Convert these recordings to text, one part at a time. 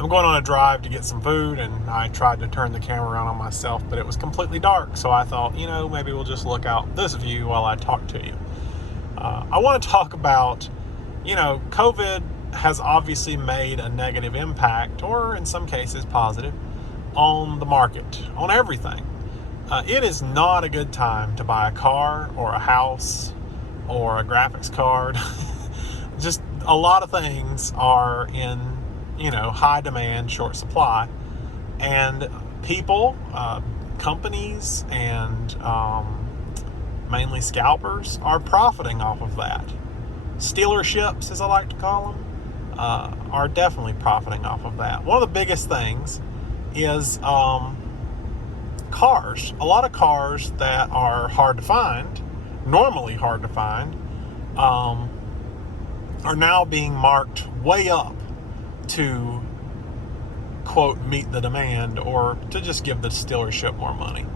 I'm going on a drive to get some food, and I tried to turn the camera around on myself, but it was completely dark. So I thought, maybe we'll just look out this view while I talk to you. I want to talk about, COVID has obviously made a negative impact, or in some cases positive, on the market, on everything. It is not a good time to buy a car or a house or a graphics card. Just a lot of things are in, high demand, short supply. And people, companies, and mainly scalpers are profiting off of that. Stealerships, as I like to call them, are definitely profiting off of that. One of the biggest things is cars. A lot of cars that are hard to find, normally hard to find, are now being marked way up to, quote, meet the demand, or to just give the dealership more money.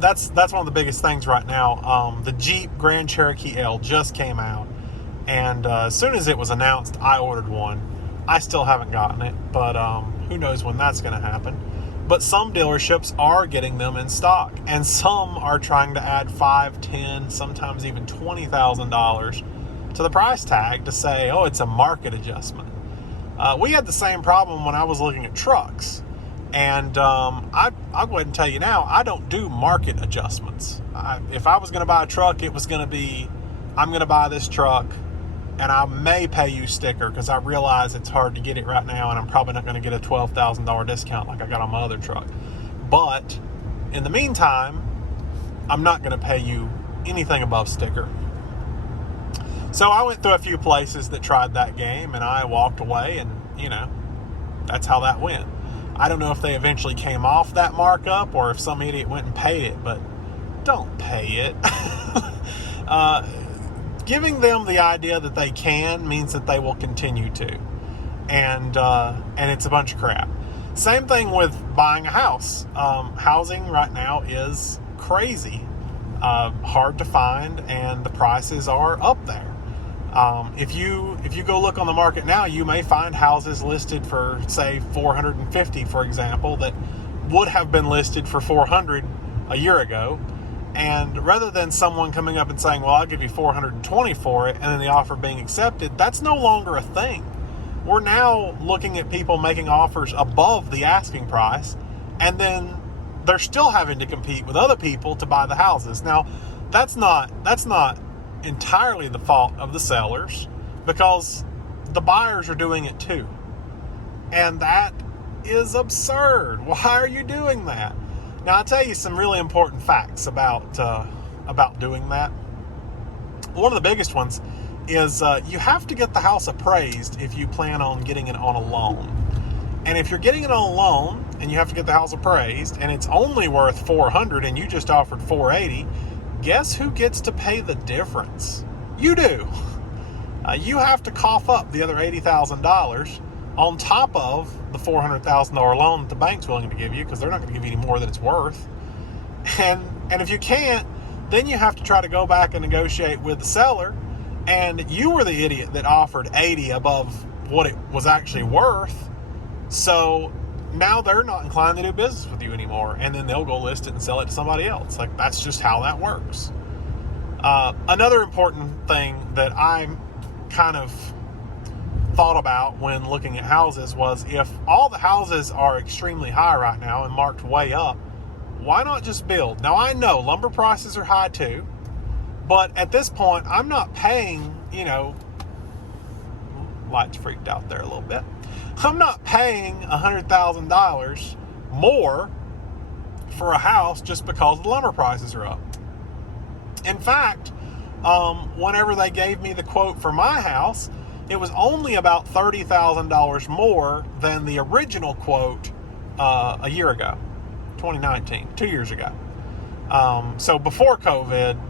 That's one of the biggest things right now. The Jeep Grand Cherokee L just came out, and as soon as it was announced, I ordered one. I still haven't gotten it, but who knows when that's going to happen. But some dealerships are getting them in stock, and some are trying to add $5,000, $10,000, sometimes even $20,000 to the price tag to say, oh, it's a market adjustment. We had the same problem when I was looking at trucks. And I'll go ahead and tell you now, I don't do market adjustments. If I was going to buy a truck, it was going to be, I'm going to buy this truck, and I may pay you sticker because I realize it's hard to get it right now, and I'm probably not going to get a $12,000 discount like I got on my other truck. But in the meantime, I'm not going to pay you anything above sticker. So I went through a few places that tried that game, and I walked away, and, that's how that went. I don't know if they eventually came off that markup or if some idiot went and paid it, but don't pay it. Giving them the idea that they can means that they will continue to. And it's a bunch of crap. Same thing with buying a house. Housing right now is crazy. Hard to find, and the prices are up there. If you go look on the market now, you may find houses listed for, say, $450, for example, that would have been listed for $400 a year ago. And rather than someone coming up and saying, well, I'll give you $420 for it, and then the offer being accepted, that's no longer a thing. We're now looking at people making offers above the asking price, and then they're still having to compete with other people to buy the houses. Now, that's not entirely the fault of the sellers, because the buyers are doing it too. And that is absurd. Why are you doing that? Now, I'll tell you some really important facts about doing that. One of the biggest ones is you have to get the house appraised if you plan on getting it on a loan. And if you're getting it on a loan and you have to get the house appraised and it's only worth $400 and you just offered $480, guess who gets to pay the difference? You do. You have to cough up the other $80,000 on top of the $400,000 loan that the bank's willing to give you, because they're not going to give you any more than it's worth. And if you can't, then you have to try to go back and negotiate with the seller, and you were the idiot that offered $80 above what it was actually worth. So now they're not inclined to do business with you anymore, and then they'll go list it and sell it to somebody else. Like, that's just how that works. Another important thing that I kind of thought about when looking at houses was, if all the houses are extremely high right now and marked way up, why not just build? Now, I know lumber prices are high too, but at this point, I'm not paying, lights freaked out there a little bit. I'm not paying $100,000 more for a house just because the lumber prices are up. In fact, whenever they gave me the quote for my house, it was only about $30,000 more than the original quote a year ago, 2019, 2 years ago. So before COVID,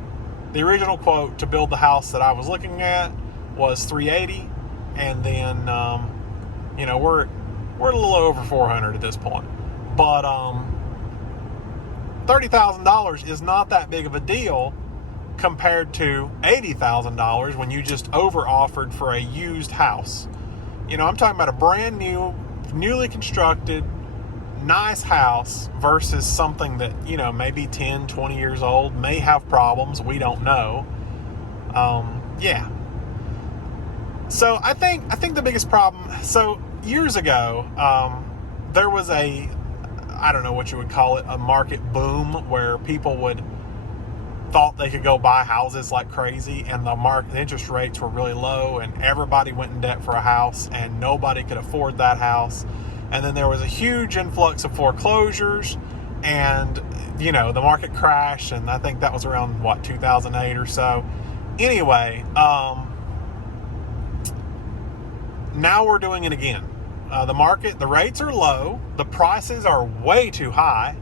the original quote to build the house that I was looking at was $380, and then we're a little over $400 at this point. But $30,000 is not that big of a deal compared to $80,000 when you just over offered for a used house. I'm talking about a brand new newly constructed, nice house versus something that, maybe 10, 20 years old, may have problems, we don't know. Yeah. So I think the biggest problem, so years ago, there was I don't know what you would call it, a market boom where people thought they could go buy houses like crazy, and the interest rates were really low, and everybody went in debt for a house, and nobody could afford that house. And then there was a huge influx of foreclosures, and the market crashed, and I think that was around 2008 or so. Anyway, now we're doing it again. The rates are low, the prices are way too high,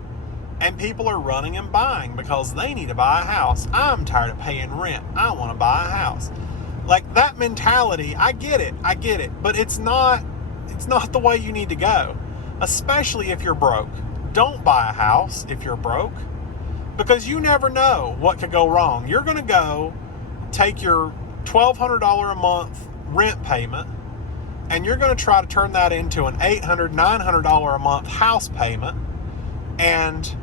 and people are running and buying because they need to buy a house. I'm tired of paying rent. I want to buy a house. Like, that mentality, I get it, but it's not the way you need to go, especially if you're broke. Don't buy a house if you're broke, because you never know what could go wrong. You're going to go take your $1,200 a month rent payment, and you're going to try to turn that into an $800, $900 a month house payment, and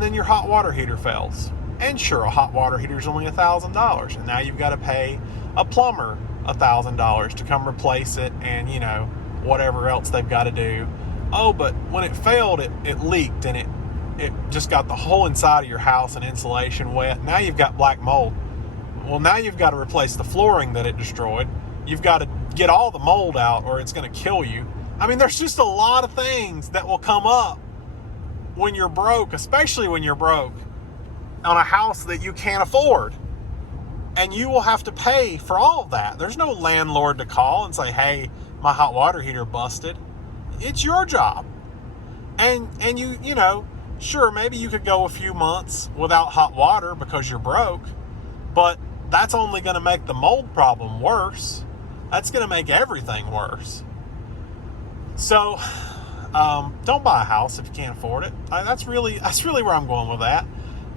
then your hot water heater fails. And sure, a hot water heater is only $1,000, and now you've got to pay a plumber $1,000 to come replace it, and whatever else they've got to do. Oh, but when it failed, it leaked, and it just got the whole inside of your house and insulation wet. Now you've got black mold. Well, now you've got to replace the flooring that it destroyed. You've got to get all the mold out, or it's going to kill you. I mean, there's just a lot of things that will come up when you're broke, especially when you're broke on a house that you can't afford. And you will have to pay for all of that. There's no landlord to call and say, hey, my hot water heater busted. It's your job. And sure, maybe you could go a few months without hot water because you're broke, but that's only going to make the mold problem worse. That's going to make everything worse. So, don't buy a house if you can't afford it. That's really where I'm going with that.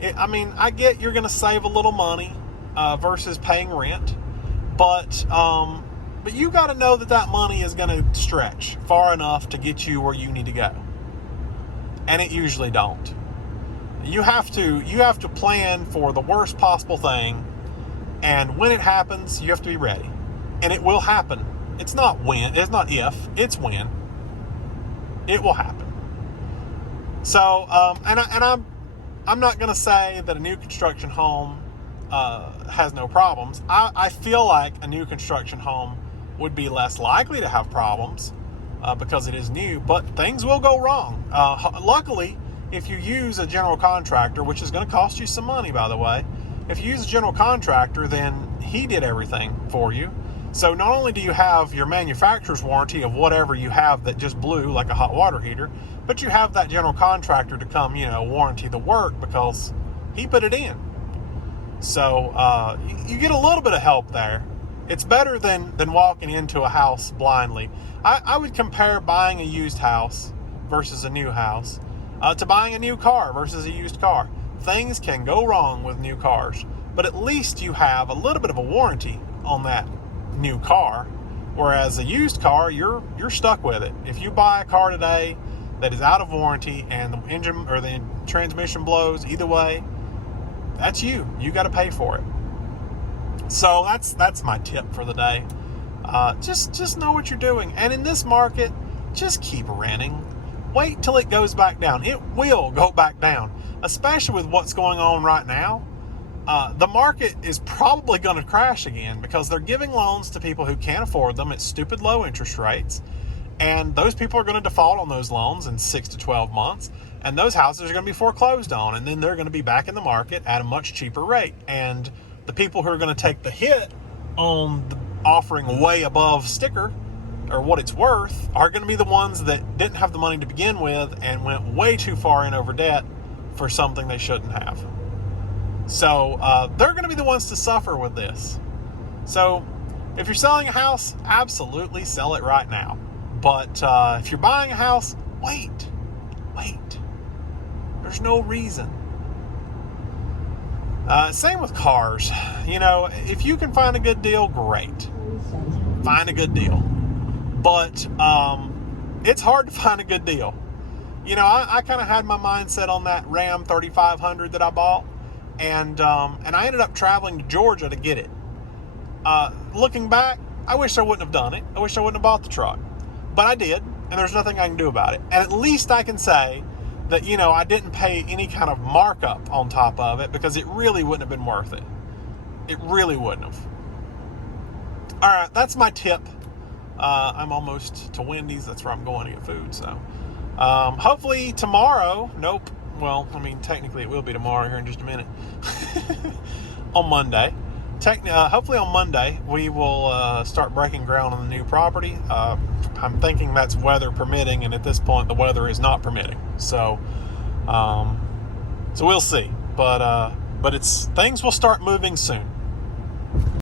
I get you're going to save a little money versus paying rent, but you got to know that money is going to stretch far enough to get you where you need to go, and it usually don't. You have to plan for the worst possible thing, and when it happens, you have to be ready, and it will happen. It's not if, it's when. It will happen. So, I'm not going to say that a new construction home has no problems. I feel like a new construction home would be less likely to have problems because it is new, but things will go wrong. Luckily, if you use a general contractor, which is going to cost you some money, by the way, if you use a general contractor, then he did everything for you. So not only do you have your manufacturer's warranty of whatever you have that just blew, like a hot water heater, but you have that general contractor to come, warranty the work because he put it in. So you get a little bit of help there. It's better than walking into a house blindly. I would compare buying a used house versus a new house to buying a new car versus a used car. Things can go wrong with new cars, but at least you have a little bit of a warranty on that new car, whereas a used car, you're stuck with it. If you buy a car today that is out of warranty and the engine or the transmission blows, either way, that's you got to pay for it. So that's my tip for the day. Just know what you're doing, and in this market, just keep renting. Wait till it goes back down. It will go back down, especially with what's going on right now. The market is probably going to crash again because they're giving loans to people who can't afford them at stupid low interest rates. And those people are going to default on those loans in 6 to 12 months. And those houses are going to be foreclosed on. And then they're going to be back in the market at a much cheaper rate. And the people who are going to take the hit on the offering way above sticker or what it's worth are going to be the ones that didn't have the money to begin with and went way too far in over debt for something they shouldn't have. So they're going to be the ones to suffer with this. So if you're selling a house, absolutely sell it right now. But if you're buying a house, wait. There's no reason. Same with cars. If you can find a good deal, great. Find a good deal. but it's hard to find a good deal. You know, I kind of had my mindset on that Ram 3500 that I bought, and I ended up traveling to Georgia to get it. Looking back, I wish I wouldn't have done it. I wish I wouldn't have bought the truck, but I did, and there's nothing I can do about it. And at least I can say that, you know, I didn't pay any kind of markup on top of it, because it really wouldn't have been worth it. It really wouldn't have. All right, that's my tip. I'm almost to Wendy's. That's where I'm going to get food. So hopefully tomorrow, nope. Well, I mean, technically it will be tomorrow here in just a minute. On Monday. Hopefully on Monday we will start breaking ground on the new property. I'm thinking that's weather permitting, and at this point the weather is not permitting. So we'll see. But things will start moving soon.